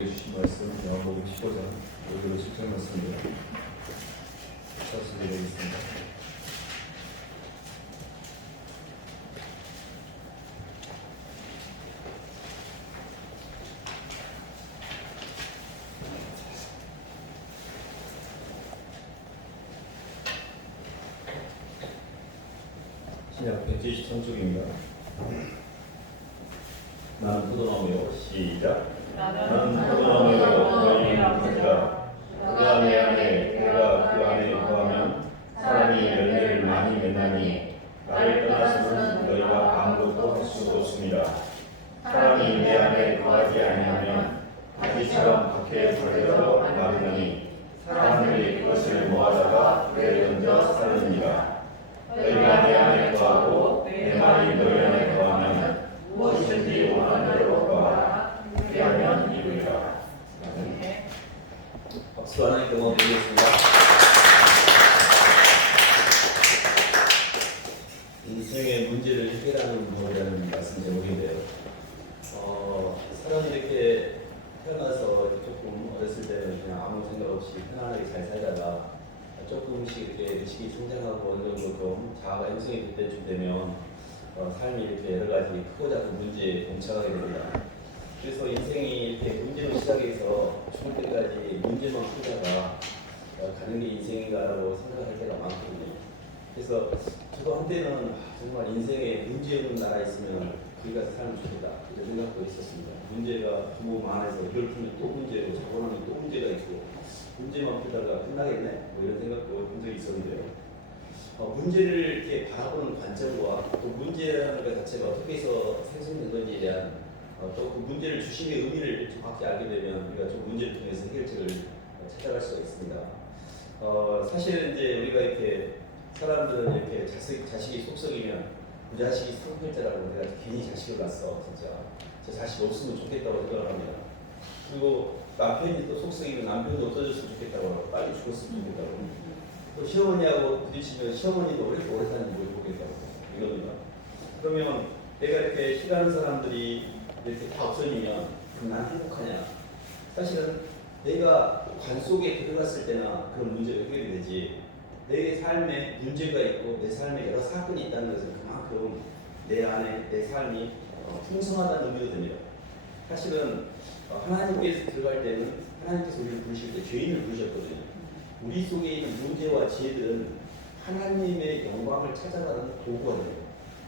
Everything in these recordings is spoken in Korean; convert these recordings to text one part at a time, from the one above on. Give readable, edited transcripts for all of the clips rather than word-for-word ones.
주신 말씀 요한복음 15장 5절로 7절 말씀입니다. 말씀드리겠습니다. 신약 173쪽입니다. 나는 포도나무요. 시작. 나는 포도나무요. 너희는 가지라. 그가 내 안에 내가 그 안에 거하면 사람이 열매를 많이 맺나니 나를 떠나서는 너희가 아무것도 할 수 없습니다. 사람이 내 안에 거하지 아니하면 가지처럼 밖에 버려져 나가느니 사람들이 그것을 모아다가 불에 던져 살립니다. 너희가 내 안에 거하고 내 말이 너희 안에 거하면 무엇이든지 원하는 대로 구하라. 그리하면 이루리라. 박수 하나님께 드리겠습니다. 인생의 문제를 해결하는 법이라는 말씀 제목인데요. 사람이 이렇게 태어나서 조금 어렸을 때는 그냥 아무 생각 없이 편안하게 잘 살다가 조금씩 이렇게 의식이 성장하고 어느 정도 좀 자아가 형성이 될 때쯤 되면 삶이 이렇게 여러 가지 크고 작은 문제에 봉착하게 됩니다. 그래서 인생이 이렇게 문제로 시작해서 죽을 때까지 문제만 풀다가 가는 게 인생인가라고 생각할 때가 많거든요. 그래서 저도 한때는 정말 인생에 문제 없는 나라 있으면 거기 가서 살면 좋겠다 이런 생각도 있었습니다. 문제가 너무 많아서 이걸 풀면 또 문제고 저거 하면 또 문제가 있고 문제만 풀다가 끝나겠네 뭐 이런 생각도 본 적이 있었는데요. 문제를 이렇게 바라보는 관점과 또 문제라는 것 자체가 어떻게 해서 생성된 건지에 대한 또 그 문제를 주심의 의미를 정확히 알게 되면 우리가 좀 문제를 통해서 해결책을 찾아갈 수가 있습니다. 사실은 이제 우리가 이렇게 사람들은 이렇게 자식이 속썩이면 그 자식이 성실자라고 내가 괜히 자식을 낳았어 진짜 저 자식 없으면 좋겠다고 생각을 합니다. 그리고 남편이 또 속썩이면 남편도 없어졌으면 좋겠다고 하고 빨리 죽었으면 좋겠다고 또 시어머니하고 부딪히면 시어머니도 왜 이렇게 오래 사는지 모르겠다고 이겁니다. 그러면 내가 이렇게 싫어하는 사람들이 이렇게 다 없어지면 그럼 난 행복하냐? 사실은 내가 관 속에 들어갔을 때나 그런 문제가 해결이 되지 내 삶에 문제가 있고 내 삶에 여러 사건이 있다는 것은 그만큼 내 안에 내 삶이 풍성하다는 의미가 됩니다. 사실은 하나님께서 들어갈 때는 하나님께서 우리를 부르실 때 죄인을 부르셨거든요. 우리 속에 있는 문제와 지혜들은 하나님의 영광을 찾아가는 도구가 돼요.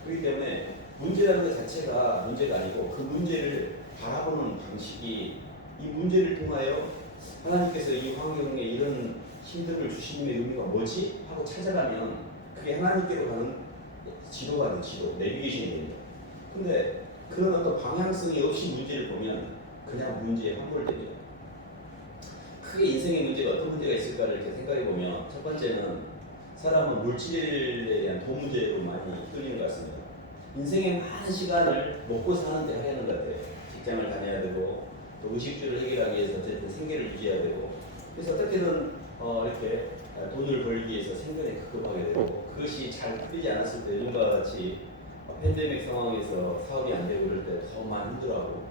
그렇기 때문에 문제라는 것 자체가 문제가 아니고 그 문제를 바라보는 방식이 이 문제를 통하여 하나님께서 이 환경에 이런 힘듦을 주시는 의미가 뭐지? 하고 찾아가면 그게 하나님께로 가는 지도가 돼, 지도, 내비게이션이 됩니다. 근데 그런 어떤 방향성이 없이 문제를 보면 그냥 문제에 함몰됩니다. 크게 인생의 문제가 어떤 문제가 있을까를 이렇게 생각해 보면 첫 번째는 사람은 물질에 대한 돈 문제로 많이 끌리는 것 같습니다. 인생의 많은 시간을 먹고 사는데 하려는 것 같아요. 직장을 다녀야 되고 또 의식주를 해결하기 위해서 어쨌든 생계를 유지해야 되고 그래서 어떻게든 이렇게 돈을 벌기 위해서 생존에 급급하게 되고 그것이 잘 풀리지 않았을 때 요즘과 같이 팬데믹 상황에서 사업이 안 되고 그럴 때 더 많이 힘들어하고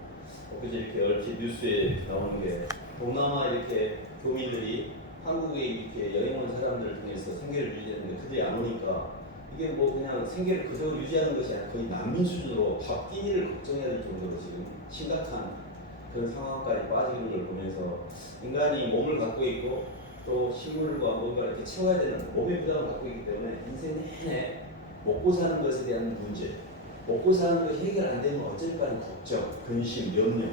그저 이렇게 얼핏 뉴스에 나오는 게 동남아 이렇게 교민들이 한국에 이렇게 여행 온 사람들을 통해서 생계를 유지하는데 그들이 안 오니까 이게 뭐 그냥 생계를 그대로 유지하는 것이 아니라 거의 난민 수준으로 밥 끼니를 걱정해야 될 정도로 지금 심각한 그런 상황까지 빠지는 걸 보면서 인간이 몸을 갖고 있고 또 식물과 뭔가 이렇게 채워야 되는 몸의 부담을 갖고 있기 때문에 인생 내내 먹고 사는 것에 대한 문제, 먹고 사는 것이 해결 안 되면 어쩔까는 걱정, 근심, 염려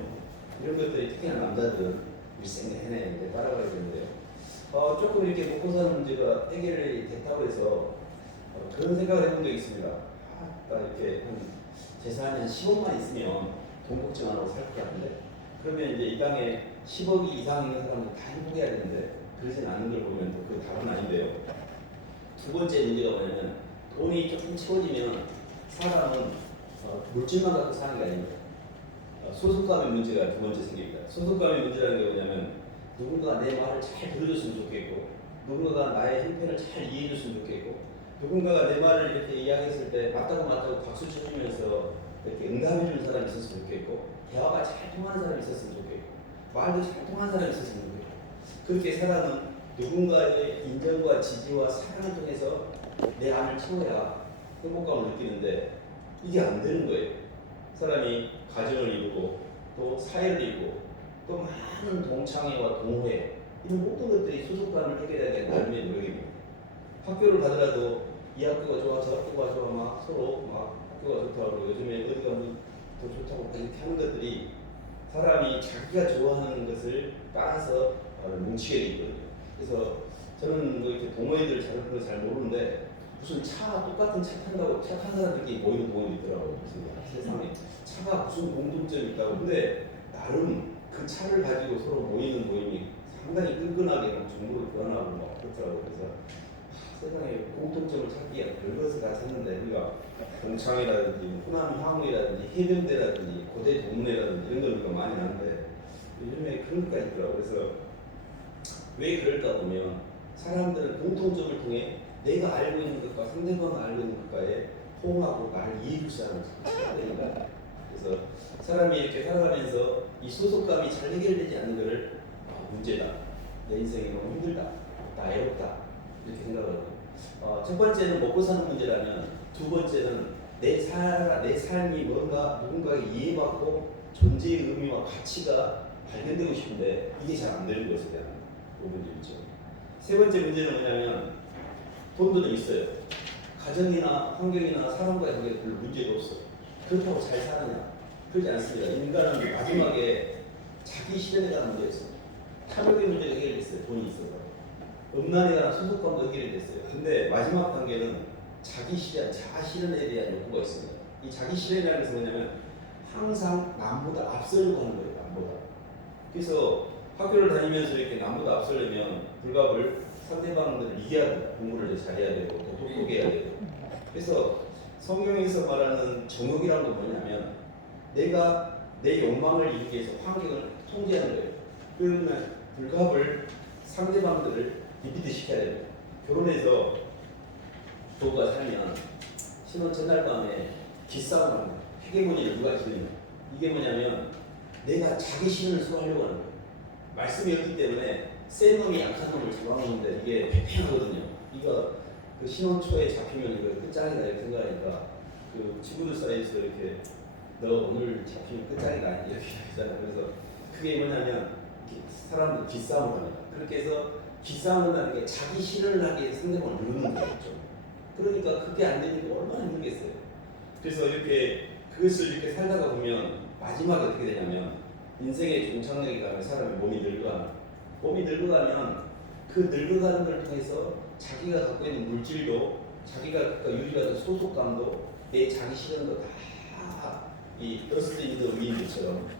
이런 것들이 특히나 남자들은 일생 내내 따라가게 되는데요. 조금 이렇게 먹고 사는 문제가 해결이 됐다고 해서 그런 생각을 해본 적이 있습니다. 이렇게 한 재산이 한 10억만 있으면 돈 걱정 안 하고 살 것 같은데 그러면 이제 이 땅에 10억이 이상 있는 사람은 다 행복해야 되는데 그러진 않는 걸 보면 또 그 답은 아닌데요. 두 번째 문제가 뭐냐면 돈이 조금 채워지면 사람은 물질만 갖고 사는 게 아닙니다. 소속감의 문제가 두 번째 생깁니다. 소속감의 문제라는 게 뭐냐면 누군가가 내 말을 잘 들어줬으면 좋겠고 누군가가 나의 형편을 잘 이해해줬으면 좋겠고 누군가가 내 말을 이렇게 이야기했을 때 맞다고 박수 쳐주면서 이렇게 응답해주는 사람이 있었으면 좋겠고 대화가 잘 통하는 사람이 있었으면 좋겠고 말도 잘 통하는 사람이 있어서 있는 거예요. 그렇게 살아는 누군가의 인정과 지지와 사랑을 통해서 내 안을 채워야 행복감을 느끼는데 이게 안 되는 거예요. 사람이 가정을 이루고 또 사회를 이루고 또 많은 동창회와 동호회 이런 모든 것들이 소속감을 해결해야 되는 나름의 노력입니다. 학교를 가더라도 이 학교가 좋아 저 학교가 좋아 막 서로 막 학교가 좋다고 요즘에 어디 가면 더 좋다고 이렇게 하는 것들이 사람이 자기가 좋아하는 것을 따라서 뭉치게 돼 있거든요. 그래서 저는 뭐 이렇게 동호회들 잘 모르는데 무슨 똑같은 차 탄다고 차 탄 사람들끼리 모이는 동호회 있더라고요. 무슨 세상에 차가 무슨 공통점이 있다고. 근데 나름 그 차를 가지고 서로 모이는 모임이 상당히 끈끈하게 막 정보를 교환하고 막 그렇더라고요. 그래서 세상에 공통점을 찾기 위한 별것을 다 찾는데 우리가 동창회라든지 호남 향후회라든지 해병대라든지 고대 동문회라든지 이런 걸 우리가 많이 하는데 요즘에 그런 것까지 있더라고요. 그래서 왜 그럴까 보면 사람들은 공통점을 통해 내가 알고 있는 것과 상대방이 알고 있는 것과의 호응하고 나를 이해주시하는 찾아야 되는 거야. 그래서 사람이 이렇게 살아가면서 이 소속감이 잘 해결되지 않는 것을 문제다. 내 인생이 너무 힘들다. 나 외롭다. 이렇게 생각하거든요. 첫 번째는 먹고 사는 문제라면 두 번째는 내 삶이 뭔가 누군가에게 이해받고 존재의 의미와 가치가 발견되고 싶은데 이게 잘 안 되는 것에 대한 부분이 있죠. 세 번째 문제는 뭐냐면 돈도 좀 있어요. 가정이나 환경이나 사람과의 관계에 별로 문제가 없어. 그렇다고 잘 사느냐? 그렇지 않습니다. 인간은 마지막에 자기 실현에 대한 문제가 있어요. 탐욕의 문제가 해결됐어요. 돈이 있어서. 음란에 대한 소속감도 해결이 됐어요. 근데 마지막 단계는 자기 실현, 자아 실현에 대한 욕구가 있습니다. 이 자기 실현이라는 것은 뭐냐면 항상 남보다 앞서려고 하는 거예요. 남보다. 그래서 학교를 다니면서 이렇게 남보다 앞서려면 불갑을 상대방들을 이겨야 된다. 공부를 잘해야 되고 더 똑똑해야 되고. 그래서 성경에서 말하는 정욕이라는 건 뭐냐면 내가 내 욕망을 이루기 위해서 환경을 통제하는 거예요. 그러면 불갑을 상대방들을 리피트 시켜야 됩니다. 결혼해서 부부가 살면 신혼 전날 밤에 기싸움을 합니다. 회계문의를 누가 지느냐. 이게 뭐냐면 내가 자기 신을 소화하려고 하는 거예요. 말씀이 없기 때문에 센 놈이 약한 놈을 잡아먹는데 이게 팽팽하거든요. 이거 그 신혼 초에 잡히면 이거 끝장이다 이렇게 생각하니까 그 친구들 사이에서 이렇게 너 오늘 잡히면 끝장이다 이렇게 하잖아요. 그래서 그게 뭐냐면 사람들 기싸움을 합니다. 그렇게 해서 기싸움을 한다는 게 자기 실현을 하기 위해 상대방을 누르는 거죠. 그러니까 그게 안 되니까 얼마나 힘들겠어요. 그래서 이렇게 그것을 이렇게 살다가 보면 마지막에 어떻게 되냐면 인생의 종착역에 가면 사람의 몸이 늙어가면 그 늙어가는 걸 통해서 자기가 갖고 있는 물질도 자기가 유지하던 소속감도 내 자기 실현도 다 이 더스트 인더 윈드처럼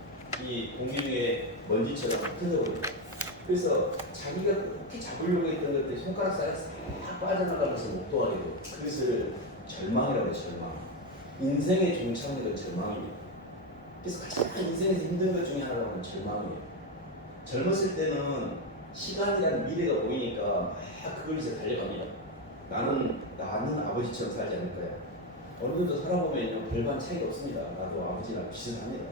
이 공기 중에 먼지처럼 흩어져버려요. 그래서 자기가 그렇게 잡으려고 했던 것들이 손가락 사이에 싹 빠져나가면서 못 도와게 돼요. 그것을 절망이라고 해요. 절망. 인생의 종착역은 절망입니다. 그래서 가장 인생에서 힘든 것 중에 하나가 절망이에요. 젊었을 때는 시간이라는 미래가 보이니까 막 그걸 위해서 달려갑니다. 나는 아버지처럼 살지 않을 거야. 어느 정도 살아보면 별반 차이가 없습니다. 나도 아버지랑 비슷합니다.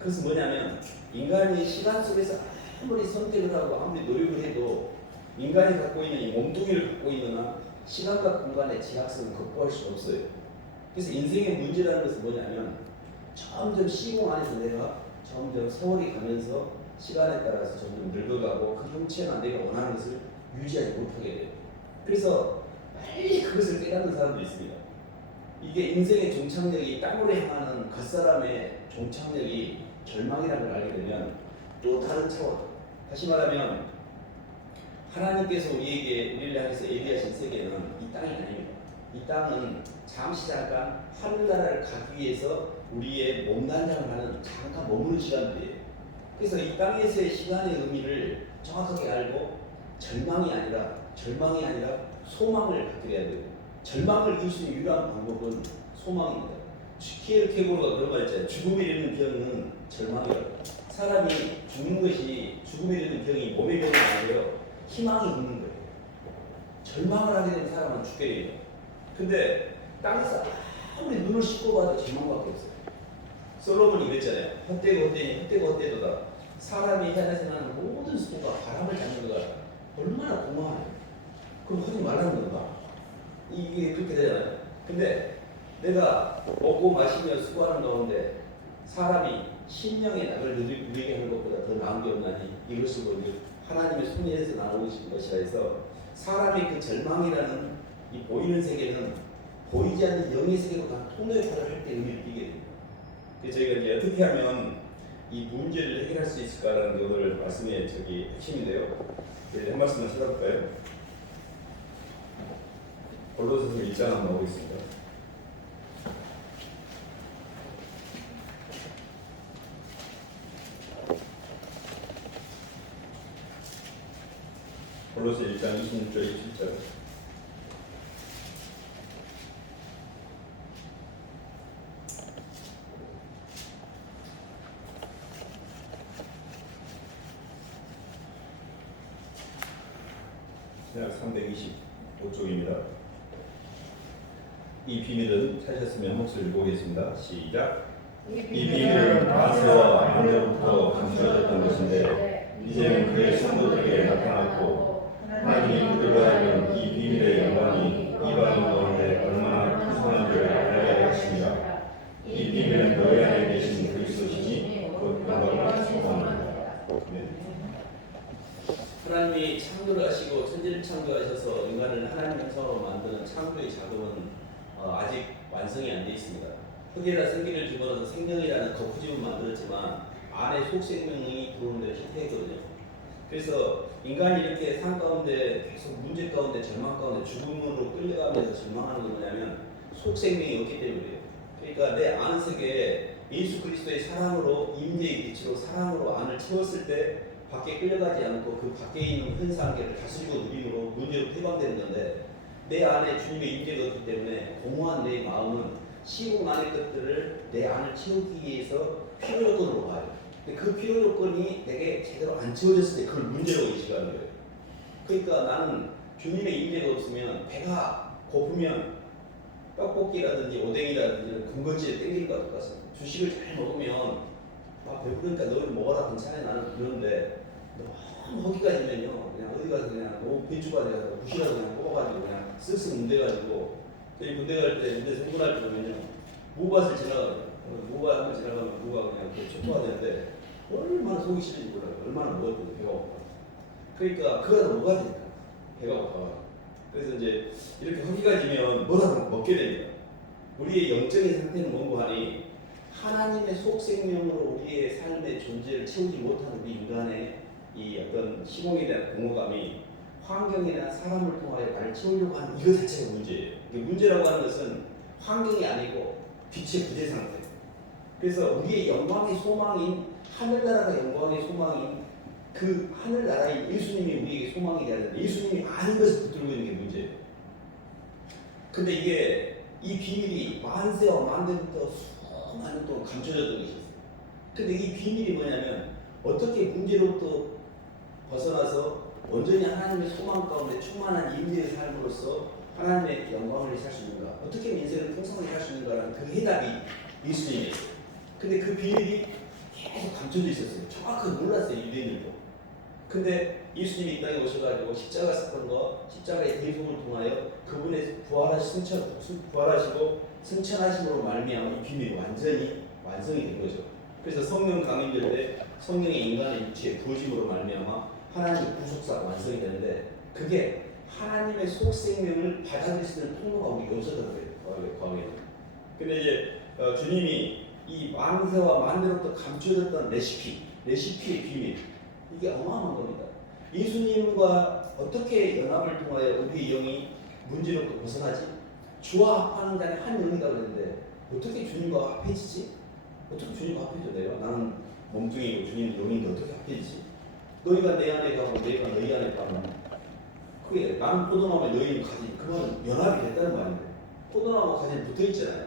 그래서 뭐냐면 인간이 시간 속에서 아무리 선택을 하고 아무리 노력을 해도 인간이 갖고 있는 이 몸뚱이를 갖고 있는 한 시간과 공간의 제약성을 극복할 수 없어요. 그래서 인생의 문제라는 것은 뭐냐면 점점 시공 안에서 내가 점점 세월이 가면서 시간에 따라서 점점 늙어가고 그 형체나 내가 원하는 것을 유지하지 못하게 돼요. 그래서 빨리 그것을 깨닫는 사람도 있습니다. 이게 인생의 종착역이 땅으로 향하는 겉사람의 종착역이 절망이라는 걸 알게 되면 또 다른 차원, 다시 말하면 하나님께서 우리를 향해서 예비하신 세계는 이 땅이 아닙니다. 이 땅은 잠깐 하늘나라를 가기 위해서 우리의 몸단장을 하는 잠깐 머무는 시간들이에요. 그래서 이 땅에서의 시간의 의미를 정확하게 알고 절망이 아니라 소망을 갖게 해야 돼요. 절망을 이길 수 있는 유일한 방법은 소망입니다. 키에르케고르가 그런 말 있잖아요. 죽음에 이르는 병은 절망이라고. 사람이 죽음에 이르는 병이 몸의 병이 아니고요. 희망이 없는 거예요. 절망을 하게 되는 사람은 죽게 됩니다. 근데 땅에서 아무리 눈을 씻고 봐도 절망밖에 없어요. 솔로몬이 이랬잖아요. 헛되고 헛되니 헛되고 헛되도다. 사람이 해야 생각하는 모든 수고가 바람을 잡는 거가 얼마나 공허하냐. 그럼 하지 말라는 건가? 이게 그렇게 되잖아요. 근데 내가 먹고 마시며 수고하는 가운데 사람이 심령의 낙을 누리게 하는 것보다 더 나은 게 없나니 이것을 보니 하나님의 손에서 나오신 것이라 해서 사람의 그 절망이라는 이 보이는 세계는 보이지 않는 영의 세계보다 통로의 역할을 할 때 의미를 띠게 됩니다. 그래서 저희가 이제 어떻게 하면 이 문제를 해결할 수 있을까라는 게 오늘 말씀의 핵심인데요. 한 말씀만 찾아볼까요? 골로새서 1장 한번 보겠습니다. 골로새 1장 26절 27절. 약 325쪽입니다. 이 비밀은 찾으셨으면 목소리를 보겠습니다. 시작. 이 비밀은 만세와 만대부터 감추어졌던 것인데 이제는 그의 성도들에게 나타났고 하나님이 그들로 하여금 이 비밀의 영광이 이방 가운데 얼마나 풍성한지를 알게 하였습니다. 이 비밀은 너희 안에 계신 그리스도시니 곧 영광을 소망합니다. 하나님이 창조를 하시고 천지를 창조하셔서 인간을 하나님 형상으로 만드는 창조의 작업은 아직 완성이 안 되어 있습니다. 흙에다 생기를 집어넣어서 생명이라는 거푸집은 만들었지만 안에 속생명이 들어오는 데를 실패했거든요. 그래서 인간이 이렇게 삶 가운데 계속 문제 가운데 절망 가운데 죽음으로 끌려가면서 절망하는 게 뭐냐면 속생명이 없기 때문이에요. 그러니까 내 안색에 예수 그리스도의 사랑으로 임재의 빛으로 사랑으로 안을 채웠을 때 밖에 끌려가지 않고 그 밖에 있는 현상계를 다스리고 누림으로 문제로 해방되는 건데 내 안에 주님의 임재가 없기 때문에 공허한 내 마음은 시공 안의 것들을 내 안을 채우기 위해서 필요 요건으로 봐요. 근데 그 필요 요건이 내게 제대로 안 채워졌을 때 그걸 문제라고 인식하는 거예요. 그러니까 나는 주님의 임재가 없으면 배가 고프면 떡볶이라든지 오뎅이라든지 군것질에 땡길 것 같아서 주식을 잘 먹으면 배부르니까 너를 먹어라 괜찮아 나는 그런데 너무 허기가지면요 그냥 어디 가서 그냥 배추가 돼서 부시라도 그냥 뽑아가지고 그냥 쓱쓱 문대가지고 저희 군대 갈 때 군대 생분할 때 보면요 무밭을 지나가요. 무밭 한번 지나가면 무가 그냥 촉구가 되는데 얼마나 속이 시린지 몰라요. 얼마나 먹었거든요. 배가 고파. 그러니까 그거라도 먹어야 되니까 배가 고파. 그래서 이제 이렇게 허기가지면 뭐라도 먹게 됩니다. 우리의 영적인 상태는 뭔고 하니 하나님의 속생명으로 우리의 삶의 존재를 채우지 못하는 우리 인간의 이 어떤 시공에 대한 공허감이 환경이나 사람을 통하여 나를 채우려고 하는 이거 자체가 문제예요. 문제라고 하는 것은 환경이 아니고 빛의 부재 상태. 그래서 우리의 영광의 소망인 하늘나라가 영광의 소망인 그 하늘나라의 예수님이 우리에게 소망이 되는데 예수님이 아닌 것을 붙들고 있는 게 문제예요. 근데 이게 이 비밀이 만세와 만대부터 수많은 동안 감춰졌던 것이 있어요. 근데 이 비밀이 뭐냐면 어떻게 문제로부터 벗어나서 온전히 하나님의 소망 가운데 충만한 임재의 삶으로서 하나님의 영광을 살 수 있는가? 어떻게 인생을 풍성하게 살 수 있는가라는 그 해답이 예수님이에요. 근데 그 비밀이 계속 감춰져 있었어요. 정확하게 몰랐어요, 유대인들도. 근데 예수님이 이 땅에 오셔가지고 십자가 사건과 십자가의 대속을 통하여 그분의 부활하시고 승천하심으로 말미암아 이 비밀이 완전히 완성이 된 거죠. 그래서 성령 강림될 때 성령의 인간의 육체의 부어짐으로 말미암아 하나님의 구속사가 완성이 되는데 그게 하나님의 속생명을 받아들일 수 있는 통로가 우리 용서더라고요. 과거에는. 근데 이제 주님이 이 만세와 만대로부터 감춰졌던 레시피의 비밀 이게 어마어마한 겁니다. 예수님과 어떻게 연합을 통하여 우리의 영이 문제로부터 벗어나지? 주와 합하는 자는 한 영이다 그랬는데 어떻게 주님과 합해지지? 어떻게 주님과 합해져 내가? 나는 몸뚱이고 주님은 영인데 어떻게 합해지지? 너희가 내 안에 가고 내가 너희 안에 가면 그게 나는 포도나무 너희는 가지 그건 연합이 됐다는 말인데 포도나무 가지는 붙어있잖아요.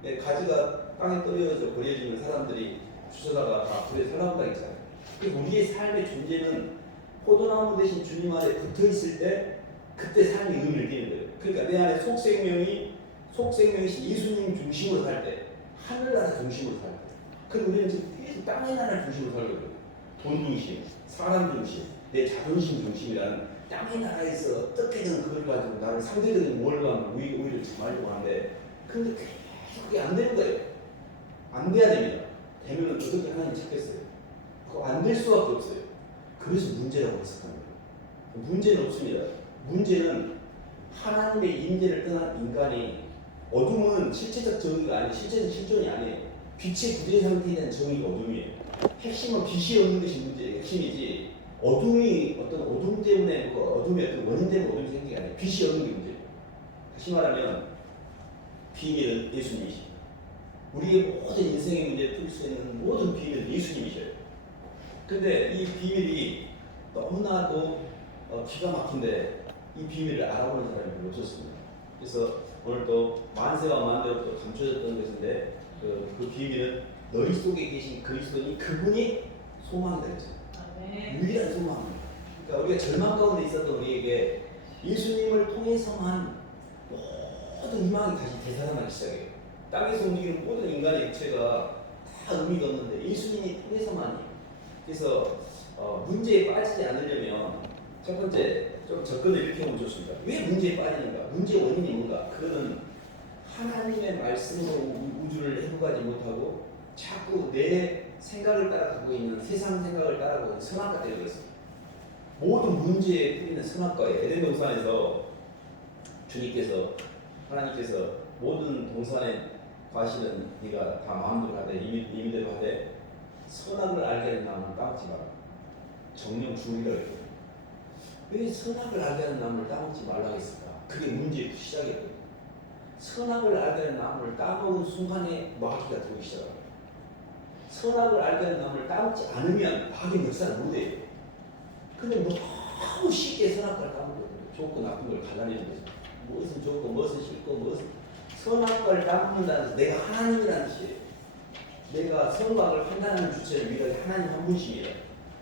근데 가지가 땅에 떨어져 버려지면 사람들이 주워다가 다 불에 살아온다 했잖아요. 그래서 우리의 삶의 존재는 포도나무 대신 주님 안에 붙어있을 때 그때 삶의 의미를 띠는 거예요. 그러니까 내 안에 속생명이신 예수님 중심으로 살 때 하늘나라 중심으로 살 때 그리고 우리는 지금 계속 땅의 나라를 중심으로 살고 있거든요. 돈 중심, 사람 중심, 내 자존심 중심이라는 땅의 나라에서 어떻게든 그걸 가지고 나를 상대적인 우월감, 우위를 점하려고 하는데 근데 계속 그게 안 되는 거예요. 안 돼야 됩니다. 되면은 어떻게 하나님 찾겠어요? 그거 안 될 수밖에 없어요. 그래서 문제라고 해석하는 거예요. 문제는 없습니다. 문제는 하나님의 임재를 떠난 인간이 어둠은 실체적 정의가 아니에요. 실체적 실존이 아니에요. 빛의 구조의 상태에 대한 정의가 어둠이에요. 핵심은 빛이 없는 것이 문제예요. 핵심이지 어둠이 어떤 어둠 때문에 어둠이 어떤 원인 때문에 어둠이 생긴 게 아니에요. 빛이 없는 게 문제예요. 다시 말하면 비밀은 예수님이십니다. 우리의 모든 인생의 문제를 풀 수 있는 모든 비밀은 예수님이셔요. 근데 이 비밀이 너무나도 기가 막힌데 이 비밀을 알아보는 사람이 별로 없었습니다. 그래서 오늘 또 만세와 만대로 감춰졌던 것인데 그 비밀은 너희 속에 계신 그리스도니 그분이 소망이다 했잖아요. 유일한 소망입니다. 그러니까 우리가 절망 가운데 있었던 우리에게 예수님을 통해서만 모든 희망이 다시 되살아나기 시작해요. 땅에서 움직이는 모든 인간의 육체가 다 의미가 없는데 예수님이 통해서만이에요. 그래서 문제에 빠지지 않으려면 첫 번째 좀 접근을 이렇게 하면 좋습니다. 왜 문제에 빠지는가? 문제의 원인이 뭔가? 그거는 하나님의 말씀으로 우주를 해부하지 못하고 자꾸 내 생각을 따라가고 있는 세상 생각을 따라가고 있는 선악과 때문에 그렇습니다. 모든 문제의 뿌리는 선악과예요. 에덴 동산에서 하나님께서 모든 동산의 과실은 네가 다 마음대로 하되 임의대로 하되 선악을 알게 하는 나무는 따먹지 마라. 정령 주의라 했거든요. 왜 선악을 알게 하는 나무를 따먹지 말라고 했을까? 그게 문제의 시작이거든요. 선악을 알게 하는 나무를 따먹은 순간에 마귀가 들어오기 시작합니다. 선악을 알게 하는 나무를 따먹지 않으면 마귀는 역사를 못해요. 근데 너무 쉽게 선악과를 따먹거든요. 좋고 나쁜 걸 갈라내는 거죠. 무엇은 좋고 무엇은 싫고 무엇은 선악과를 따먹는다는 것은 내가 하나님이라는 뜻이에요. 내가 선악을 판단하는 주체는 위력이 하나님 한 분이십니다.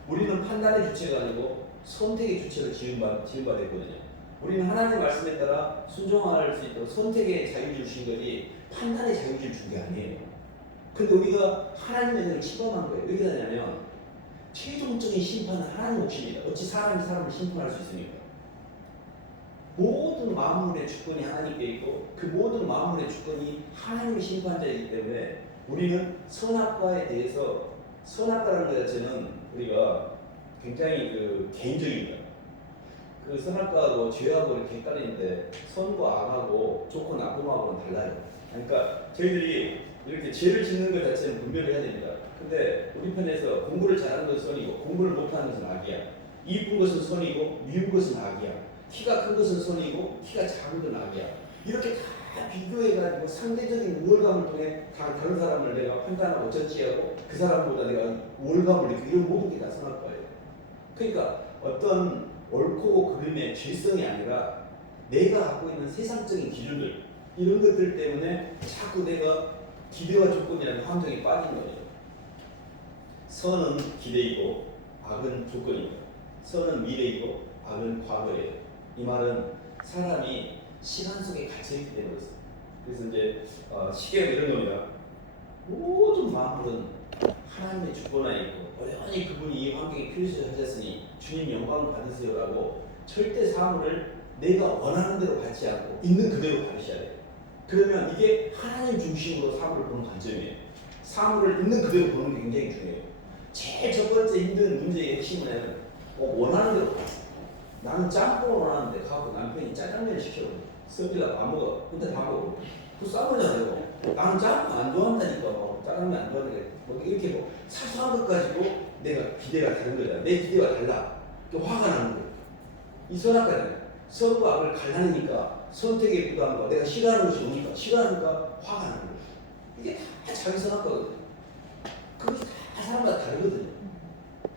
우리는 판단의 주체가 아니고 선택의 주체로 지음받았거든요. 우리는 하나님의 말씀에 따라 순종할 수 있도록 선택의 자유를 주신 거지 판단의 자유를 준 게 아니에요. 근데 우리가 하나님의 은혜를 침범한 거예요. 왜 그러냐면 최종적인 심판은 하나님 몫입니다. 어찌 사람이 사람을 심판할 수 있습니까? 모든 만물의 주권이 하나님께 있고 그 모든 만물의 주권이 하나님의 심판자이기 때문에 우리는 선악과에 대해서 선악과라는 것 자체는 우리가 굉장히 개인적입니다. 그 선악과하고 죄하고 이렇게 헷갈리는데 선과 악하고 좋고 나쁨하고는 달라요. 그러니까 저희들이 이렇게 죄를 짓는 것 자체는 분별을 해야 됩니다. 근데 우리 편에서 공부를 잘하는 것은 선이고 공부를 못하는 것은 악이야. 이쁜 것은 선이고 미운 것은 악이야. 키가 큰 것은 선이고 키가 작은 건 악이야. 이렇게 다 비교해가지고 상대적인 우월감을 통해 다른 사람을 내가 판단하고 저지하고 그 사람보다 내가 우월감을 느끼고 이런 모든 게 다 선할 거예요. 그러니까 어떤 옳고 그름의 죄성이 아니라 내가 갖고 있는 세상적인 기준들 이런 것들 때문에 자꾸 내가 기대와 조건이라는 함정에 빠진 거죠. 선은 기대이고 악은 조건입니다. 선은 미래이고 악은 과거예요. 이 말은 사람이 시간 속에 갇혀있기 때문에 그렇습니다. 그래서 이제 시계가 이런 겁니다. 모든 만물은 하나님의 주권 안에 있고 어련히 그분이 이 환경에 필요하셨으니 주님 영광을 받으세요라고 절대 사물을 내가 원하는 대로 받지 않고 있는 그대로 받으셔야 돼요. 그러면 이게 하나님 중심으로 사물을 보는 관점이에요. 사물을 있는 그대로 보는 게 굉장히 중요해요. 제일 첫 번째 힘든 문제의 핵심은 원하는 대로 받았어요. 나는 짬뽕을 원하는데 가고 남편이 짜장면을 시켜버려. 썩이라고 안 먹어. 근데 다 먹어. 그 싸우잖아요. 나는 짬뽕 안 좋아한다니까. 짜장면 안 좋아하니까. 이렇게 사소한 것 가지고 내가 기대가 다른 거잖아. 내 기대가 달라. 화가 나는 거예요. 이 선악과는 선과 악을 갈라내니까 선택에 부담한 거. 내가 싫어하는 것이 오니까 싫어하니까 화가 나는 거예요. 이게 다 자기 선악과거든요. 그것이 다 사람마다 다르거든요.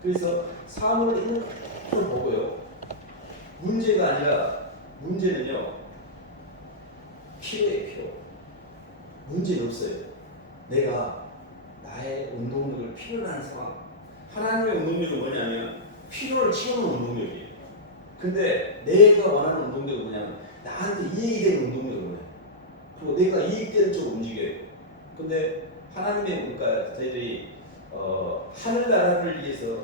그래서 사물을 있는 걸 보고요. 문제가 아니라 문제는요. 필요해 필요. 문제는 없어요. 내가 나의 운동력을 필요로 하는 상황. 하나님의 운동력은 뭐냐면 필요를 채우는 운동력이에요. 근데 내가 원하는 운동력은 뭐냐면 나한테 이익이 되는 운동력은 뭐냐. 그리고 내가 이익되는 쪽으로 움직여요. 근데 하나님의 그러니까 저희들이 하늘나라를 위해서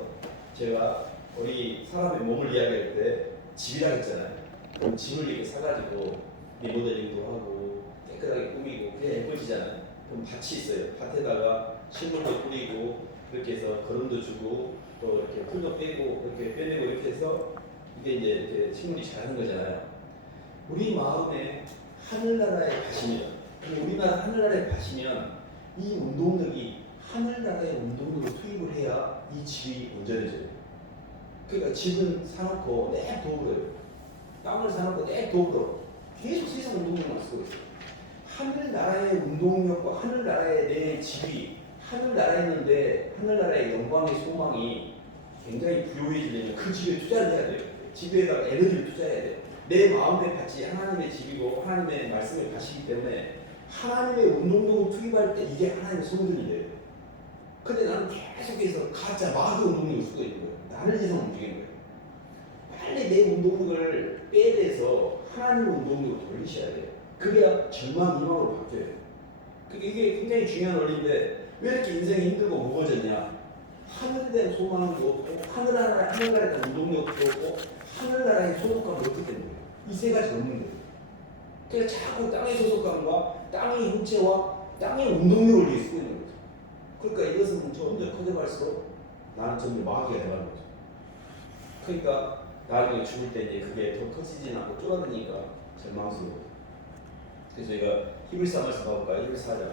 제가 우리 사람의 몸을 이야기할 때 집이라 했잖아요. 그럼 집을 이렇게 사가지고 리모델링도 하고 깨끗하게 꾸미고 그게 예뻐지잖아요. 그럼 밭이 있어요. 밭에다가 식물도 뿌리고 그렇게 해서 거름도 주고 또 이렇게 풀도 빼고 이렇게 빼내고 이렇게 해서 이게 이제 이렇게 식물이 자라는 거잖아요. 우리 마음에 하늘나라에 가시면, 우리나라 하늘나라에 가시면 이 운동력이 하늘나라의 운동력을 투입을 해야 이 집이 온전해져요. 그러니까 집은 사놓고 냅둬버려요. 땅을 사놓고 냅둬버려. 계속 세상 운동력만 쓰고 있어요. 하늘나라의 운동력과 하늘나라의 내 집이 하늘나라에 있는데 하늘나라의 영광의 소망이 굉장히 부유해지려면 그 집에 투자를 해야 돼요. 집에다가 에너지를 투자해야 돼요. 내 마음의 밭이 하나님의 집이고 하나님의 말씀을 가시기 때문에 하나님의 운동력을 투입할 때 이게 하나님의 성전이 돼요. 근데 나는 계속해서 가짜 마귀 운동력을 쓰고 있는 거예요. 나를 이상 움직이는 거예요. 빨리 내 운동력을 빼내서 하나님의 운동력을 돌리셔야 돼요. 그래야 절망, 희망으로 바뀌어요. 이게 굉장히 중요한 원리인데 왜 이렇게 인생이 힘들고 무거워졌냐? 하늘에 대한 소망도 없고 하늘나라에 대한 운동력도 없고 하늘나라의 소속감을 얻게 되는 거예요. 이 세 가지 없는 거예요. 그러니까 자꾸 땅의 소속감과 땅의 형체와 땅의 운동력을 위해 쓰고 있는 거죠. 그러니까 이것은 점점 커져갈수록 나는 점점 마귀가 되는 거죠. 그러니까 나중에 죽을 때 이제 그게 더 커지진 않고 쫄아드니까 절망스러워요. 그래서 저희가 히브리서 말씀 봐볼까요? 히브리서 4장.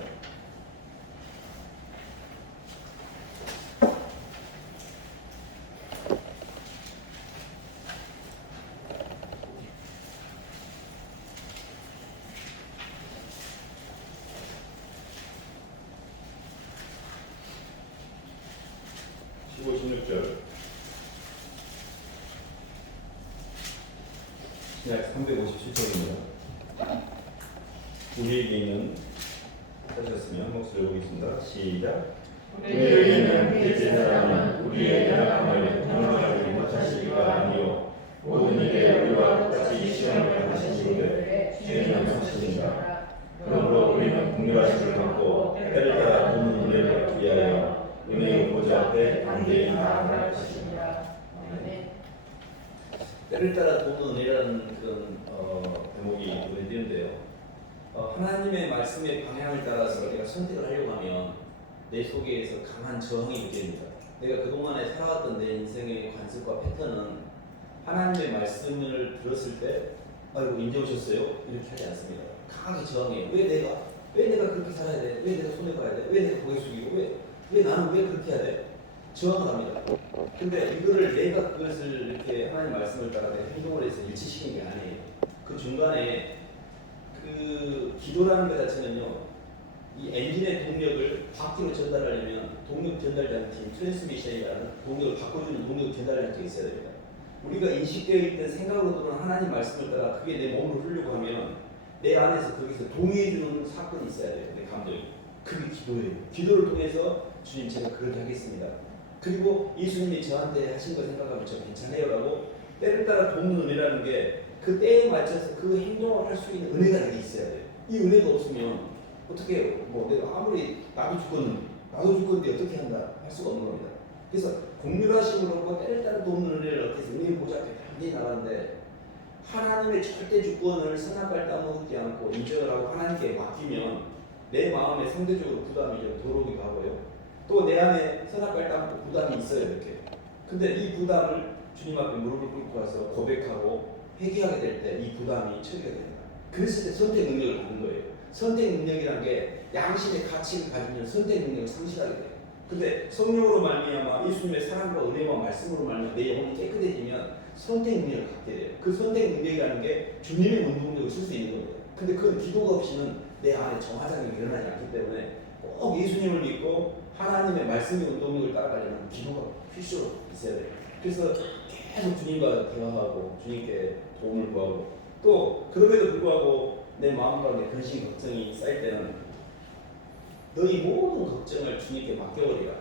신약 357쪽입니다. 우리에게 있는 하셨으면 목소리를 보겠습니다. 시작. 우리에게 있는 대제사장은 우리의 연약함을 변호하지 못하시기가 아니요 모든 일에 우리와 똑같이 시험을 받으시는데 죄는 없으시니라. 그러므로 우리는 긍휼하심을 받고 때를 따라 도는 은혜를 받기 위하여 은혜의 보좌 앞에 담대히 나아갈 것입니다. 아멘. 때를 따라 도는 은혜라는 그런 대목이 눈에 띄는데요. 하나님의 말씀의 방향을 따라서 내가 선택을 하려고 하면 내 속에서 강한 저항이 느껴집니다. 내가 그동안에 살아왔던 내 인생의 관습과 패턴은 하나님의 말씀을 들었을 때 아이고 이제 오셨어요? 이렇게 하지 않습니다. 강하게 저항해요. 왜 내가 그렇게 살아야 돼? 왜 내가 손해 봐야 돼? 왜 내가 고개 숙이고 왜 나는 왜 그렇게 해야 돼? 저항을 합니다. 근데 이거를 내가 그것을 이렇게 하나님 말씀을 따라 행동을 해서 일치시키는 게 아니에요. 그 중간에 그 기도라는 것 자체는요, 이 엔진의 동력을 바퀴로 전달하려면 동력 전달 장치, 트랜스미션이라는 동력을 바꿔주는 동력 전달 장치가 있어야 됩니다. 우리가 인식되어 있던 생각으로 들은 하나님 말씀을 따라 그게 내 몸으로 흐르려고 하면 내 안에서 거기서 동의해주는 사건이 있어야 돼요. 내 감정이. 그게 기도예요. 기도를 통해서 주님 제가 그렇게 하겠습니다. 그리고 예수님이 저한테 하신 거 생각하면 저 괜찮아요 라고 때를 따라 돕는 은혜라는 게 그 때에 맞춰서 그 행동을 할 수 있는 은혜가 내게 있어야 돼요. 이 은혜가 없으면 어떻게 내가 아무리 나도 죽었는데 어떻게 한다 할 수가 없는 겁니다. 그래서 긍휼하심으로 때를 따라 돕는 은혜를 얻기 위해서 은혜의 보좌 앞에 단단히 나가는데 하나님의 절대 주권을 선악발 따먹지 않고 인정을 하고 하나님께 맡기면 내 마음에 상대적으로 부담이 좀 덜어오기도 하고요. 또 내 안에 선악발 따먹고 부담이 있어요 이렇게. 근데 이 부담을 주님 앞에 무릎을 꿇고 와서 고백하고 회개하게 될 때 이 부담이 처리가 됩니다. 그랬을 때 선택 능력을 받는 거예요. 선택 능력이라는 게 양심의 가치를 가지면 선택 능력을 상실하게 돼요. 근데 성령으로 말미암아 예수님의 사랑과 은혜와 말씀으로 말미암아 내 영혼이 깨끗해지면 선택 능력을 갖게 돼요. 그 선택 능력이라는 게 주님의 운동력을 쓸 수 있는 겁니다. 근데 그 기도가 없이는 내 안에 정화장이 일어나지 않기 때문에 꼭 예수님을 믿고 하나님의 말씀의 운동력을 따라가려면 기도가 필수로 있어야 돼요. 그래서 계속 주님과 대화하고 주님께 도움을 구하고 또 그럼에도 불구하고 내 마음 가운데 근심 걱정이 쌓일 때는 너희 모든 걱정을 주님께 맡겨버리라.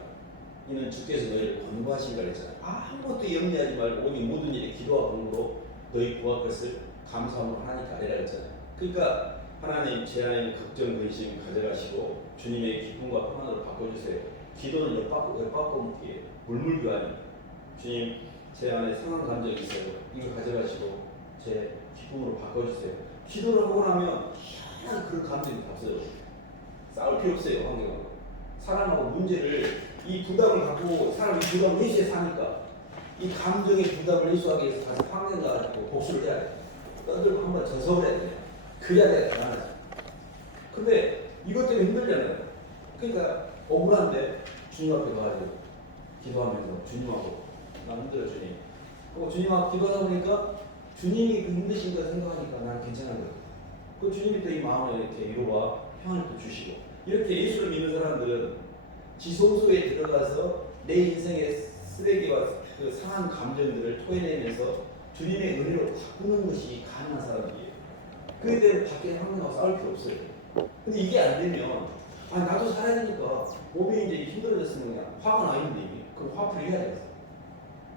이는 주께서 너희를 권고하신다 그랬잖아요. 아무것도 염려하지 말고 오직 모든 일에 기도와 공부로 너희 구할 것을 감사함으로 하나님께 아뢰라 그랬잖아요. 그러니까 하나님 제 안에 있는 걱정 근심 가져가시고 주님의 기쁨과 평안으로 바꿔주세요. 기도는 엿바꿔 먹기예요. 물물교환입니다. 주님, 제 안에 상한 감정이 있어요. 이거 가져가시고 제 기쁨으로 바꿔주세요. 기도를 하고 나면 희한한 그런 감정이 없어요. 싸울 필요 없어요. 환경하고 사람하고 문제를 이 부담을 갖고 사람이 부담을 해소해 사니까 이 감정의 부담을 해소하기 위해서 가서 환경 가지고 복수를 해야 돼. 떠들고 한번 저서버려야 돼. 그래야 내가 가능하지. 근데 이것 때문에 힘들잖아요. 그러니까 억울한데 주님 앞에 가가지고 기도하면서 주님하고 나 힘들어 주님. 그리고 주님하고 기도하다 보니까 주님이 그 힘드신 거 생각하니까 나는 괜찮은 거예요. 그 주님이 또 이 마음에 이렇게 위로와 평안을 또 주시고 이렇게 예수를 믿는 사람들은 지성소에 들어가서 내 인생의 쓰레기와 그 상한 감정들을 토해내면서 주님의 은혜로 바꾸는 것이 가능한 사람들이에요. 그에 대해 밖에 환경하고 싸울 필요 없어요. 근데 이게 안 되면 아 나도 살아야 되니까 몸이 이제 힘들어졌으면 그냥 화가 나 있는데 이미 그럼 화풀이 해야 되겠어.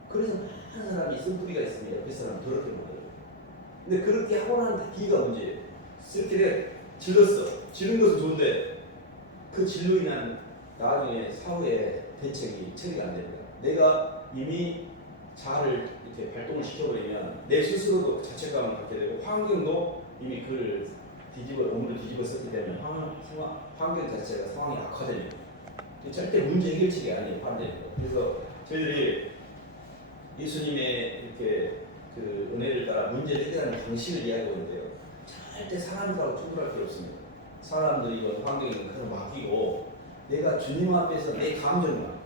그래서 많은 사람이 쓴뿌리가 있으면 옆에 사람 더럽게 만들어요. 근데 그렇게 하고 나는 뒤가 문제예요. 쓸기를 질렀어. 지른 것은 좋은데 그 진로 인한 나중에 사후에 대책이 처리가 안 됩니다. 내가 이미 자아를 이렇게 발동을 시켜버리면 내 스스로도 자책감을 갖게 되고 환경도 이미 그를 몸을 뒤집어 썼기 때문에 환경 자체가 상황이 악화됩니다. 절대 문제 해결책이 아니에요. 반대로. 그래서 저희들이 예수님의 이렇게 그 은혜를 따라 문제를 해결하는 방식을 이야기하고 있는데요. 절대 사람들하고 충돌할 필요 없습니다. 사람들이건 환경이건 그걸 맡기고 내가 주님 앞에서 내 감정만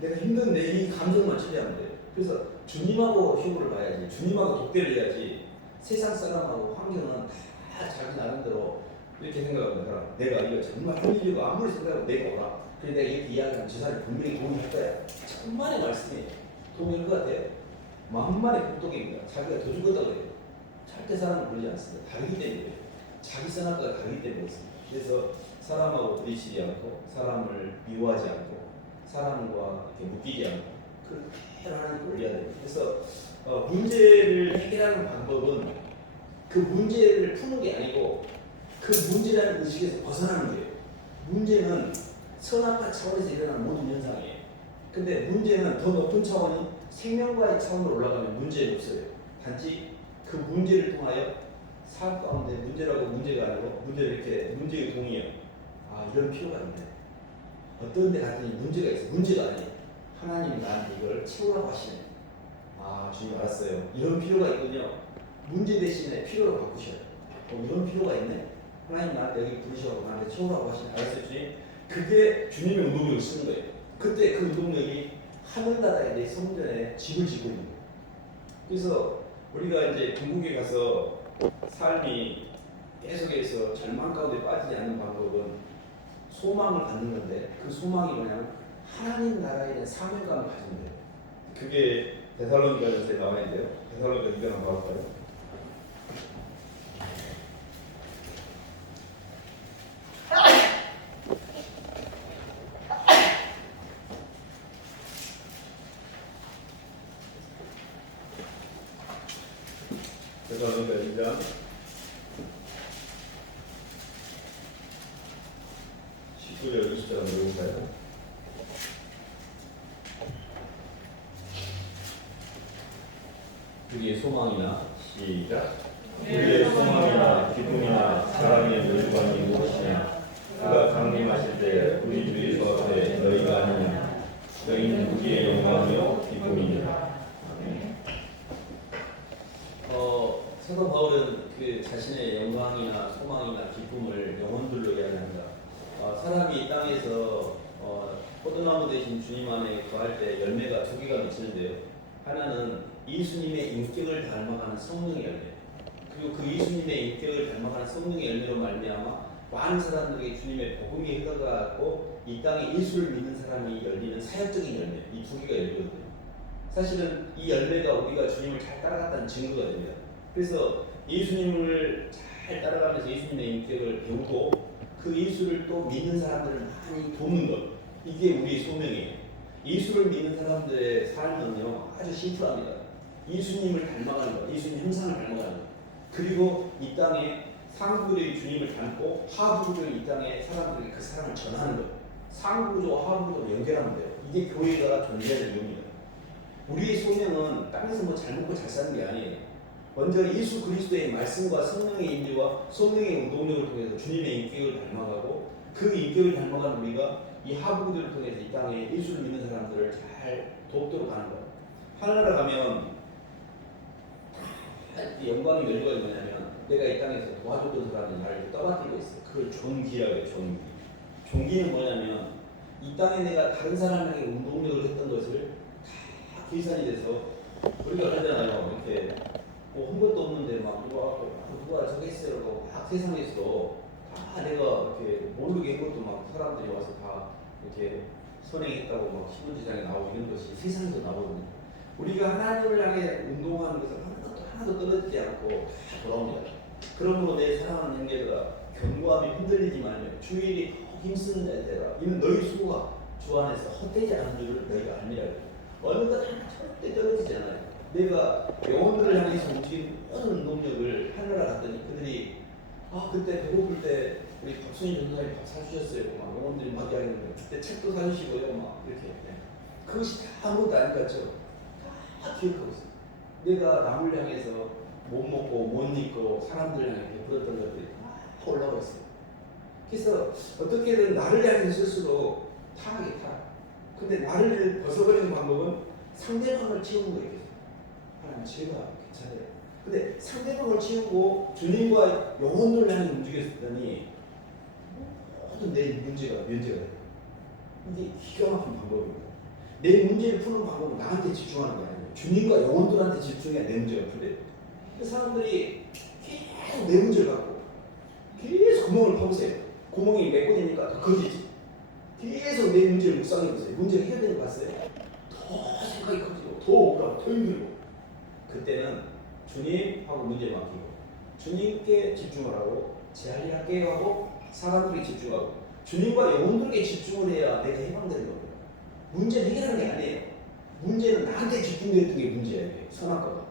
내가 힘든데 이 감정만 처리하면 돼요. 그래서 주님하고 휴고를 봐야지 주님하고 독대를 해야지 세상 사람하고 환경은 다 자기 나름대로 이렇게 생각합니다. 내가 이거 정말 힘들고 아무리 생각해도 내가 오라. 그래 내가 이렇게 이야기하면 저 사람이 분명히 동의할 거야. 천만의 말씀이에요. 동의할 것 같아요. 만만의 복독입니다. 자기가 더 죽었다고 해요. 절대 사람을 그러지 않습니다. 다르기 때문에 자기 선악과가 다르기 때문에 그렇습니다. 그래서 사람하고 부딪히지 않고 사람을 미워하지 않고 사람과 이렇게 묶이지 않고 그렇게 하나님 올려야 됩니다. 그래서 문제를 해결하는 방법은 그 문제를 푸는 게 아니고 그 문제라는 의식에서 벗어나는 거예요. 문제는 선악과 차원에서 일어나는 모든 현상이에요. 근데 문제는 더 높은 차원인 생명과의 차원으로 올라가면 문제는 없어요. 단지 그 문제를 통하여 삶 가운데 문제라고 문제가 아니고 문제를 이렇게 문제의 동의해요. 아 이런 필요가 있네. 어떤 데 갔더니 문제가 있어. 문제가 아니에요. 하나님이 나한테 이걸 채우라고 하시네. 아 주님 알았어요. 이런 필요가 있군요. 문제 대신에 필요로 바꾸셔요. 이런 필요가 있네. 하나님 나한테 여기 부르셔서 나한테 채우라고 하시네. 알았어요 주님. 그게 주님의 운동력을 쓰는 거예요. 그때 그 운동력이 하늘나라에 내 성전에 집을 짓고 있는 거예요. 그래서 우리가 이제 중국에 가서 삶이 계속해서 절망 가운데 빠지지 않는 방법은 소망을 갖는 건데 그 소망이 뭐냐면 하나님 나라에 대한 사명감을 가지는 거예요. 그게 데살로니가전서에 나와 있는데요. 데살로니가 2장 한번 볼까요? 데살로니가 2장 19절 20절 한번 읽어볼까요? 우리의 소망이나 시작. 우리의 소망이나 기쁨이나 사랑의 멸관이 무엇이냐? 그가 강림하실 때 우리 주 예수 앞에 너희가 아니냐? 너희는 우리의 영광이요 기쁨이니라. 사도 바울은 그 자신의 영광이나 소망이나 기쁨을 영혼들로 이야기합니다. 사람이 이 땅에서 포도나무 대신 주님 안에 거할 때 열매가 두 개가 미치는데요. 하나는 예수님의 인격을 닮아가는 성령의 열매. 그리고 그 예수님의 인격을 닮아가는 성령의 열매로 말미암아 많은 사람들에게 주님의 복음이 흘러가고 이 땅에 예수를 믿는 사람이 열리는 사역적인 열매. 이 두 개가 열리거든요. 사실은 이 열매가 우리가 주님을 잘 따라갔다는 증거가 됩니다. 그래서 예수님을 잘 따라가면서 예수님의 인격을 배우고 그 예수를 또 믿는 사람들을 많이 돕는 것. 이게 우리의 소명이에요. 예수를 믿는 사람들의 삶은요 아주 심플합니다. 예수님을 닮아가는 것, 예수님 형상을 닮아가는 것. 그리고 이 땅에 상부의 주님을 닮고 하부의 이 땅에 사람들에게 그 사랑을 전하는 것. 상부조와 하부조를 연결하면 돼요. 이게 교회가 존재하는 이유입니다. 우리의 소명은 땅에서 뭐 잘 먹고 잘 사는 게 아니에요. 먼저 예수 그리스도의 말씀과 성령의 인도와 성령의 운동력을 통해서 주님의 인격을 닮아가고 그 인격을 닮아가는 우리가 이 하부들을 통해서 이 땅에 예수를 믿는 사람들을 잘 돕도록 하는 거예요. 하늘나라 가면 영광의 열거가 뭐냐면 내가 이 땅에서 도와줬던 사람이 나를 떠받들고 있어요. 그걸 존귀라고 해요. 존귀. 존귀는 뭐냐면 이 땅에 내가 다른 사람에게 운동력을 했던 것을 다 계산이 돼서 우리가 그러잖아요. 이렇게 뭐 한 것도 없는데 막 누가 저기 했어요. 막 세상에서 다 내가 이렇게 모르게 한 것도 막 사람들이 와서 다 이렇게 선행했다고 막 신문지장에 나오고 이런 것이 세상에서 나오거든요. 우리가 하나님을 향해 운동하는 것은 하나도 떨어지지 않고 다 돌아옵니다. 그러므로 내 사랑하는 형제들아 견고함이 흔들리지 말며 주일이 힘쓰는 자들아 이는 너희 수고가 주 안에서 헛되지 않은 줄을 너희가 알미라. 어느 것 하나 절대 떨어지지 않아요. 내가 영혼들을 향해서 움직인 모든 운동력을 하늘나라 갔더니 그들이 그때 배고플 때 우리 박순희 전사님 밥 사주셨어요. 막 영혼들이 막 이야기하는데 그때 책도 사주시고요. 막 이렇게 그것이 다 아무것도 아닌 것 같죠. 다 기억하고 있어요. 내가 남을 향해서 못 먹고 못 입고 사람들 향해 베풀었던 것들이 다 올라와 있어요. 그래서 어떻게든 나를 향해서 쓸수록 타락이 타락. 근데 나를 벗어버리는 방법은 상대방을 채우는 거예요. 하나님 제가 괜찮아요. 근데 상대방을 채우고 주님과 영혼을 향해 움직였더니 모든 내 문제가 면제가 돼요. 이게 기가 막힌 방법입니다. 내 문제를 푸는 방법은 나한테 집중하는 게 아니에요. 주님과 영혼들한테 집중해야 내 문제가 풀려요. 그 사람들이 계속 내 문제를 갖고 계속 구멍을 파보세요. 구멍이 몇 군데니까 더 커지지. 계속 내 문제를 묵상해보세요. 문제가 해결되는 거 봤어요? 더 생각이 커지고 더 억울하고 더 힘들고 그때는 주님하고 문제 맡기고 주님께 집중을 하고 제 할 일 할게요 하고 사람들에게 집중하고 주님과 영혼들에게 집중을 해야 내가 해방되는 겁니다. 문제는 해결하는 게 아니에요. 문제는 나한테 집중됐던 게 문제예요. 선악과가.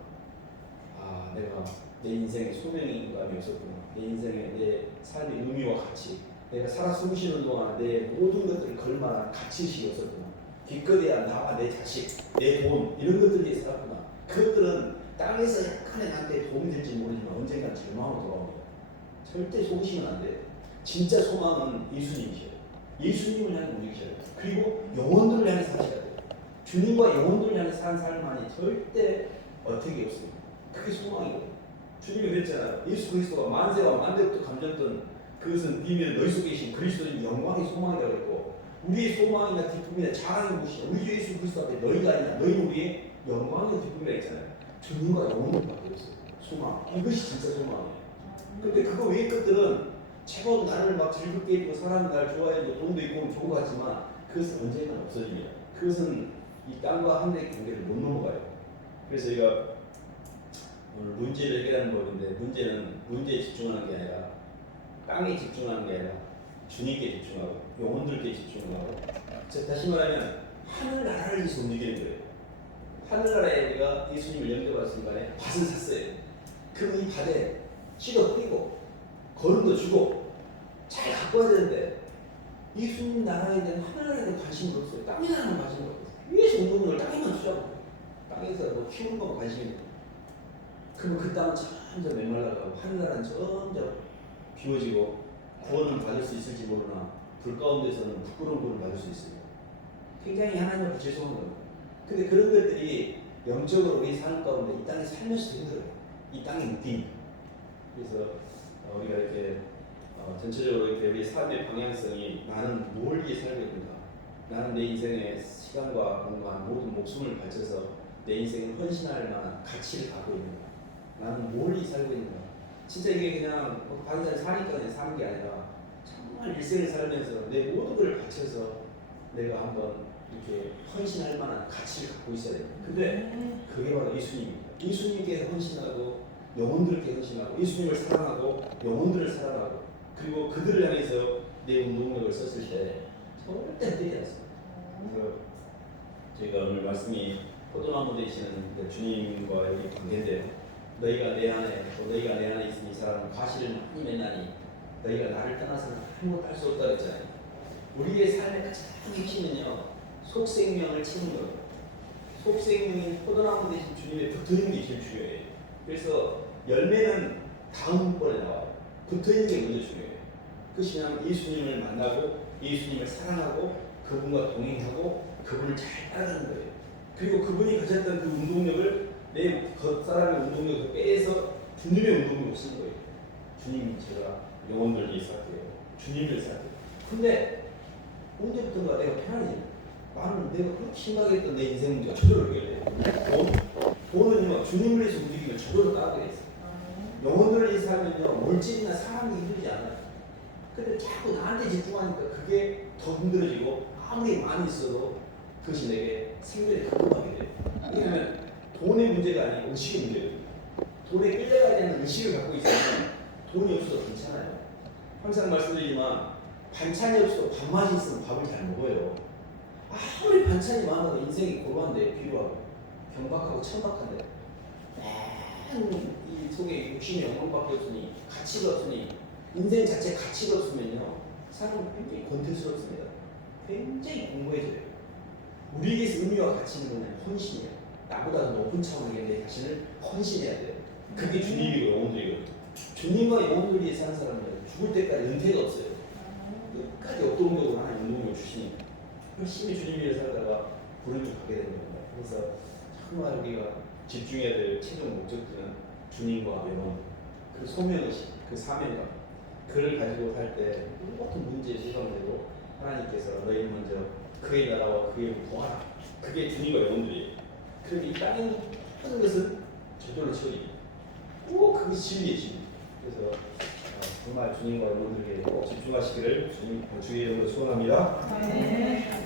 내가 내 인생에 소명이 없었구나. 내 인생에 내 삶의 의미와 가치 내가 살아 숨쉬는 동안 내 모든 것들을 걸만한 가치의식이 없었구나. 기껏해야 나와 내 자식, 내 돈 이런 것들이 살았구나. 그것들은 땅에서 약간의 나한테 도움이 될지 모르지만 언젠가 절망으로 돌아옵니다. 절대 속으시면 안 돼요. 진짜 소망은 예수님이셔요. 예수님을 향해 움직이셔야 돼요. 그리고 영혼들을 향해 사셔야 돼요. 주님과 영혼들을 향해 사는 삶만이 절대 어떻게 없습니다. 그게 소망이거든요. 주님이 그랬잖아요. 예수 그리스도가 만세와 만대부터 감졌던 그것은 비밀 너희 속에 계신 그리스도의 영광의 소망이라고 했고 우리의 소망이나 기쁨이나 자랑의 무엇이냐 우리 주 예수 그리스도 앞에 너희가 아니라 너희 우리의 영광의 기쁨이라 했잖아요. 주님과 영혼을 받고 있어요. 소망. 이것이 진짜 소망이에요. 근데 그거 외의 것들은 제법 나를 막 즐겁게 해주고 사람이 날 좋아해주고 돈도 있고 좋은 것 같지만 그것은 언젠가 없어집니다. 그것은 이 땅과 하늘의 경계를 못 넘어가요. 그래서 저희가 오늘 문제를 해결하는 법인데 문제는 문제에 집중하는 게 아니라 땅에 집중하는 게 아니라 주님께 집중하고 영혼들께 집중하고 다시 말하면 하늘나라를 위해서 움직이는 거예요. 하늘나라에 우리가 예수님을 영접했을 간에 밭을 샀어요. 그럼 이 밭에 씨도 뿌리고 거름도 주고 잘 갖고 와야 되는데 예수님 나라에 대한 하늘나라에 대한 관심도 없어요. 땅에 나라는 관심도 없어요. 위에서 운동을 땅에만 투자하고 땅에서 뭐 키우는 것만 관심이 있고 그러면 그 땅은 점점 메말라가고 하늘나라는 점점 비워지고 구원을 받을 수 있을지 모르나 불 가운데서는 부끄러운 구원을 받을 수 있습니다. 굉장히 하나님 앞에 죄송한 겁니다. 근데 그런 것들이 영적으로 우리 삶 가운데 이 땅에 살면서도 힘들어요. 이 땅의 느낌. 그래서 우리가 이렇게 전체적으로 이렇게 우리 삶의 방향성이 나는 뭘 위해 살고 있는가? 나는 내 인생의 시간과 공간 모든 목숨을 바쳐서 내 인생을 헌신할 만한 가치를 갖고 있는가? 나는 뭘 위해 살고 있는가? 진짜 이게 그냥 반사를 사니까 그냥 사는 게 아니라 정말 일생을 살면서 내 모든 걸 바쳐서 내가 한번 이렇게 헌신할 만한 가치를 갖고 있어야 돼요. 근데 그게 바로 예수님입니다. 예수님께 헌신하고 영혼들께 헌신하고 예수님을 사랑하고 영혼들을 사랑하고 그리고 그들을 향해서 내 운동력을 썼을 때 절대 헛되지 않습니다. 그래서 저희가 오늘 말씀이 포도나무 되시는 주님과의 관계인데요. 너희가 내 안에 또 너희가 내 안에 있으니 이 사람은 과실을 많이 맺나니 너희가 나를 떠나서는 아무것도 할 수 없다 그랬잖아요. 우리의 삶의 가장 핵심은요 속생명을 채우는 거예요. 속생명인 포도나무 대신 주님의 붙어있는 게 제일 중요해요. 그래서 열매는 다음번에 나와요. 붙어있는 게 먼저 중요해요. 그것이 뭐냐면 예수님을 만나고 예수님을 사랑하고 그분과 동행하고 그분을 잘 따르는 거예요. 그리고 그분이 가졌던 그 운동력을 내 겉사람의 운동력을 빼서 주님의 운동력을 쓰는 거예요. 주님이 제가 영혼들 위해서 할게요. 주님을 위해서 할게요. 근데 언제부턴가 내가 편안해져. 나는 내가 그렇게 심하게 했던 내 인생 문제가 저절로 해결돼. 돈은요 주님을 위해서 움직이면 저절로 따르게 있어. 영혼들을 위해서 하면요 물질이나 사람이 힘들지 않아요. 근데 자꾸 나한테 집중하니까 그게 더 힘들어지고 아무리 많이 있어도 그것이 내게 생명에 감동하게 돼요. 왜냐하면 돈의 문제가 아니고 의식의 문제예요. 돈에 끌려가야 되는 의식을 갖고 있으면 돈이 없어도 괜찮아요. 항상 말씀드리지만 반찬이 없어도 밥맛이 있으면 밥을 잘 먹어요. 아무리 반찬이 많아도 인생이 고루한데 비루하고 경박하고 천박한데 이 속에 욕심이 영혼밖에 없으니 가치가 없으니 인생 자체 가치가 없으면요 사람은 굉장히 권태스럽습니다. 굉장히 공고해져요. 우리에게서 의미와 가치는 그냥 헌신이에요. 나보다 더 높은 차원의 내 자신을 헌신해야 돼요. 그게 주님이고 영혼들이거든요. 주님과 영혼들 위해서 사는 사람은 죽을 때까지 은퇴가 없어요. 끝까지 역동적으로 하나님 운동을 주시니까 열심히 주님 위해 살다가 불을 좀 가게 되는 겁니다. 그래서 정말 우리가 집중해야 될 최종 목적지는 주님과 영혼, 그 소명의식, 그 사명감, 그를 가지고 살 때 모든 문제에 시선되고 하나님께서 너희를 먼저 그의 나라와 그의 구하라. 그게 주님과 영혼들이에요. 그런데 이 땅에 모든 것은 저절로 처리해요. 꼭 그것이 진리의 진리. 그래서 정말 주님과 영혼들에게 꼭 집중하시기를 주의 이름으로 소원합니다. 네.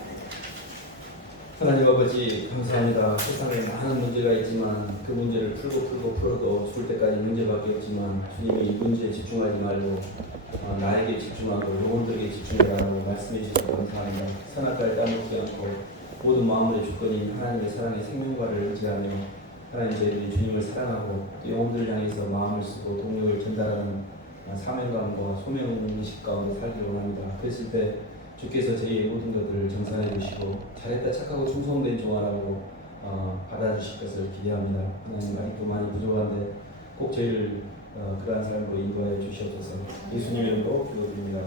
하나님 아버지 감사합니다. 세상에 많은 문제가 있지만 그 문제를 풀어도 죽을 때까지 문제밖에 없지만 주님이 이 문제에 집중하지 말고 나에게 집중하고 영혼들에게 집중해라라고 말씀해 주셔서 감사합니다. 선악과에 따먹지 않고 모든 마음의 조건인 하나님의 사랑의 생명과를 의지하며 하나님 저희들이 주님을 사랑하고 또 영혼들을 향해서 마음을 쓰고 동력을 전달하는 사명감과 소명의식 가운데 살기를 원합니다. 그랬을 때 주께서 저희의 모든 것들을 정산해 주시고 잘했다 착하고 충성된 종아라고 받아주실 것을 기대합니다. 하나님 아직도 많이 부족한데 꼭 저희를 그러한 삶으로 인도하여 주시옵소서. 예수님 이름으로 기도드립니다.